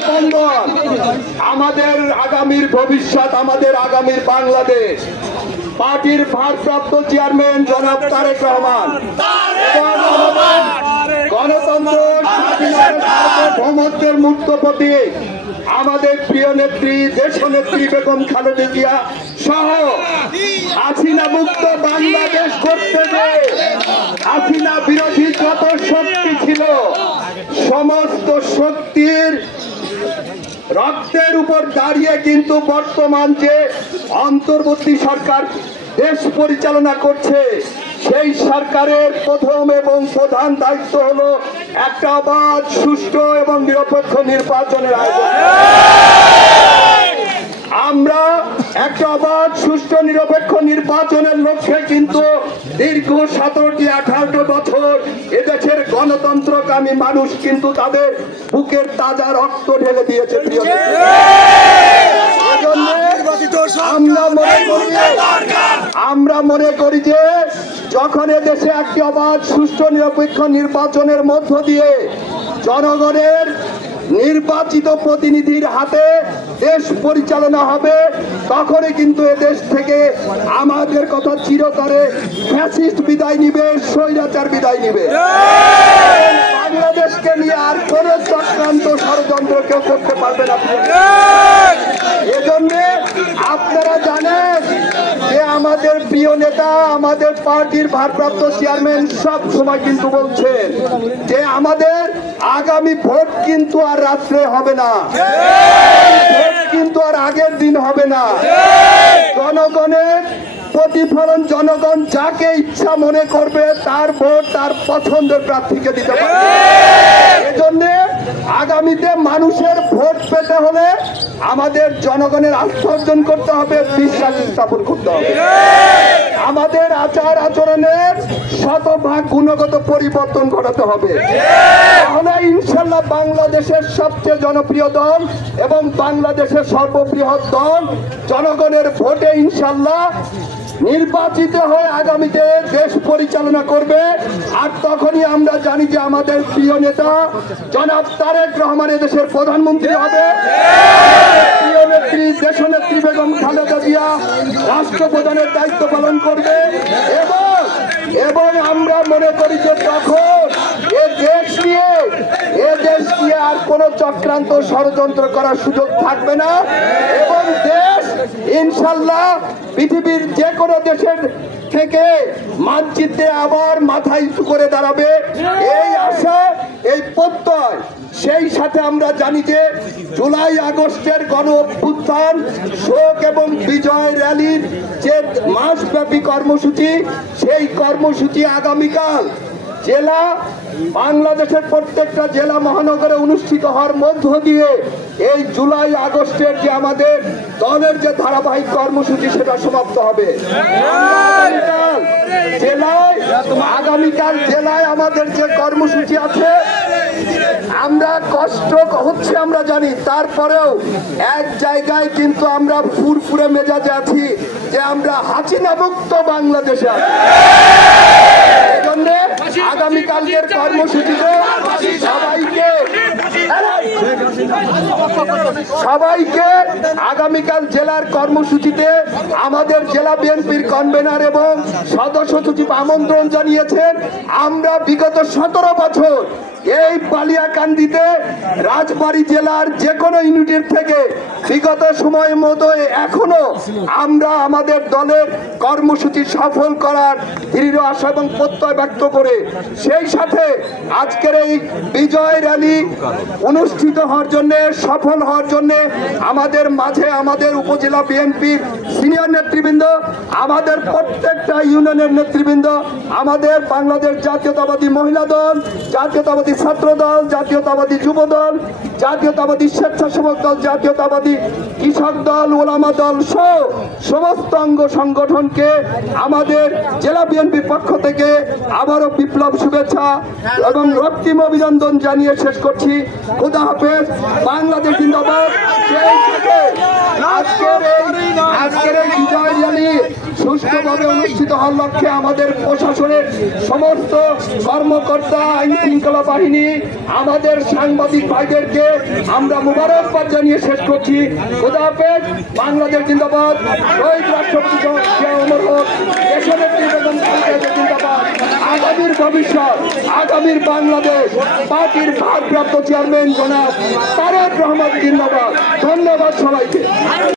স্পন্দন, আমাদের আগামীর ভবিষ্যৎ, আমাদের আগামীর বাংলাদেশ। পার্টির ভারপ্রাপ্ত চেয়ারম্যান জনাব তারেক রহমান, গণতন্ত্র সার্বভৌমত্বের মূর্ত প্রতীক আমাদের প্রিয় নেত্রী দেশনেত্রী বেগম খালেদা জিয়া সহ হাসিনা মুক্ত বাংলাদেশ করতে যে হাসিনা বিরোধী যত শক্তি ছিল সমস্ত শক্তির রক্তের উপর দাঁড়িয়ে কিন্তু বর্তমান যে অন্তর্বর্তী সরকার দেশ পরিচালনা করছে, সেই সরকারের প্রথম এবং প্রধান দায়িত্ব হলো একটা অবাধ, সুষ্ঠু এবং নিরপেক্ষ নির্বাচনের আয়োজন। আমরা একটা অবাধ, সুষ্ঠু, নিরপেক্ষ নির্বাচনের লক্ষ্যে কিন্তু দীর্ঘ 17-18 বছর এদেশের গণতন্ত্রকামী মানুষ কিন্তু তাদের বুকের তাজা রক্ত ঢেলে দিয়েছে। প্রিয় আমরা মনে করি যে যখন এদেশে একটি অবাধ, সুষ্ঠু, নিরপেক্ষ নির্বাচনের মধ্য দিয়ে জনগণের নির্বাচিত প্রতিনিধির হাতে দেশ পরিচালনা হবে, তখনই কিন্তু এদেশ থেকে আমাদের কথা চিরতরে ফ্যাসিস্ট বিদায় নিবে, স্বৈরাচার বিদায় নিবে। বাংলাদেশকে নিয়ে আর কোন চক্রান্ত, ষড়যন্ত্র কেউ করতে পারবে না। এজন্য আপনারা জানেন যে আমাদের প্রিয় নেতা, আমাদের পার্টির ভারপ্রাপ্ত চেয়ারম্যান সব সময় কিন্তু বলছেন যে আমাদের আগামী ভোট কিন্তু আর রাত্রে হবে না, ভোট কিন্তু আর আগের দিন হবে না। জনগণের প্রতিফলন, জনগণ যাকে ইচ্ছা মনে করবে তার ভোট তার পছন্দের প্রার্থীকে দিতে পারবে। এজন্য আগামীতে মানুষের ভোট পেতে হলে আমাদের জনগণের আস্থা অর্জন করতে হবে, বিশ্বাস স্থাপন করতে হবে। আমাদের আচার আচরণের শতভাগ গুণগত পরিবর্তন ঘটাতে হবে। তাহলে ইনশাল্লাহ বাংলাদেশের সবচেয়ে জনপ্রিয় দল এবং বাংলাদেশের সর্ববৃহৎ দল জনগণের ভোটে ইনশাল্লাহ নির্বাচিত হয়ে আগামীতে দেশ পরিচালনা করবে। আর তখনই আমরা জানি যে আমাদের প্রিয় নেতা জনাব তারেক রহমান দেশের প্রধানমন্ত্রী হবে, প্রিয় নেত্রী দেশনেত্রী বেগম খালেদা জিয়া রাষ্ট্রপ্রধানের দায়িত্ব পালন করবে। এবং আমরা মনে করি যে তখন এ দেশ নিয়ে আর কোন চক্রান্ত, ষড়যন্ত্র করার সুযোগ থাকবে না এবং দেশ ইনশাল্লাহ পৃথিবীর যে কোনো দেশের থেকে মানচিত্রে আবার মাথায় উঁচু করে দাঁড়াবে, এই আশা, এই প্রত্যয়। সেই সাথে আমরা জানি যে জুলাই আগস্টের গণ অভ্যুত্থান, শোক এবং বিজয় র্যালির যে মাসব্যাপী কর্মসূচি, সেই কর্মসূচি আগামীকাল জেলা, বাংলাদেশের প্রত্যেকটা জেলা মহানগরে অনুষ্ঠিত হওয়ার মধ্য দিয়ে এই জুলাই আগস্টের যে আমাদের দলের যে ধারাবাহিক কর্মসূচি সেটা সমাপ্ত হবে। আগামীকাল জেলায় আমাদের যে কর্মসূচি আছে, আমরা কষ্ট হচ্ছে আমরা জানি, তারপরেও এক জায়গায় কিন্তু আমরা ফুরফুরে মেজাজে আছি যে আমরা হাসিনা মুক্ত বাংলাদেশে আছি। আগামীকালকের কর্মসূচিতে সবাইকে আগামীকাল জেলার কর্মসূচিতে আমাদের জেলা বিএনপির কনভেনার এবং সদস্য সচিব আমন্ত্রণ জানিয়েছেন। আমরা বিগত 17 বছর এই বালিয়াকান্দিতে রাজবাড়ী জেলার যে কোনো ইউনিটের থেকে বিগত সময়ের মতো এখনো আমরা আমাদের দলের কর্মসূচি সফল করার দৃঢ় আশা এবং প্রত্যয় ব্যক্ত করে সেই সাথে আজকের এই বিজয় র্যালি অনুষ্ঠিত হওয়ার জন্য, সফল হওয়ার জন্য আমাদের মাঝে আমাদের উপজেলা বিএনপির সিনিয়র নেতৃবৃন্দ, আমাদের প্রত্যেকটা ইউনিয়নের নেতৃবৃন্দ, আমাদের বাংলাদেশ জাতীয়তাবাদী মহিলা দল, জাতীয়তাবাদী ছাত্র দল, জাতীয়তাবাদী যুব দল, জাতীয়তাবাদী স্বেচ্ছাসেবক দল, জাতীয়তাবাদী কৃষক দল, ওলামা দল সহ সমস্ত অঙ্গ সংগঠন রহমানকে আমাদের জেলা বিএনপির পক্ষ থেকে আবারও বিপ্লব শুভেচ্ছা এবং রক্তিম অভিনন্দন জানিয়ে শেষ করছি। খোদা হাফেজ। বাংলাদেশ জিন্দাবাদ। সেই সাথে আজকের এই বিজয় র্যালি সুষ্ঠুভাবে অনুষ্ঠিত হওয়ার লক্ষ্যে আমাদের প্রশাসনের সমস্ত কর্মকর্তা, আইন শৃঙ্খলা বাহিনী, আমাদের সাংবাদিক ভাইদেরকে আমরা মুবারকবাদ জানিয়ে শেষ করছি। খোদা হাফেজ। বাংলাদেশ জিন্দাবাদ। শহীদ রাষ্ট্রপতি জিয়া অমর হোক। দেশনেত্রী বেগম খালেদা জিন্দাবাদ। আগামীর ভবিষ্যৎ, আগামীর বাংলাদেশ পার্টির ভারপ্রাপ্ত চেয়ারম্যান জনাব তারেক রহমান জিন্দাবাদ। ধন্যবাদ সবাইকে।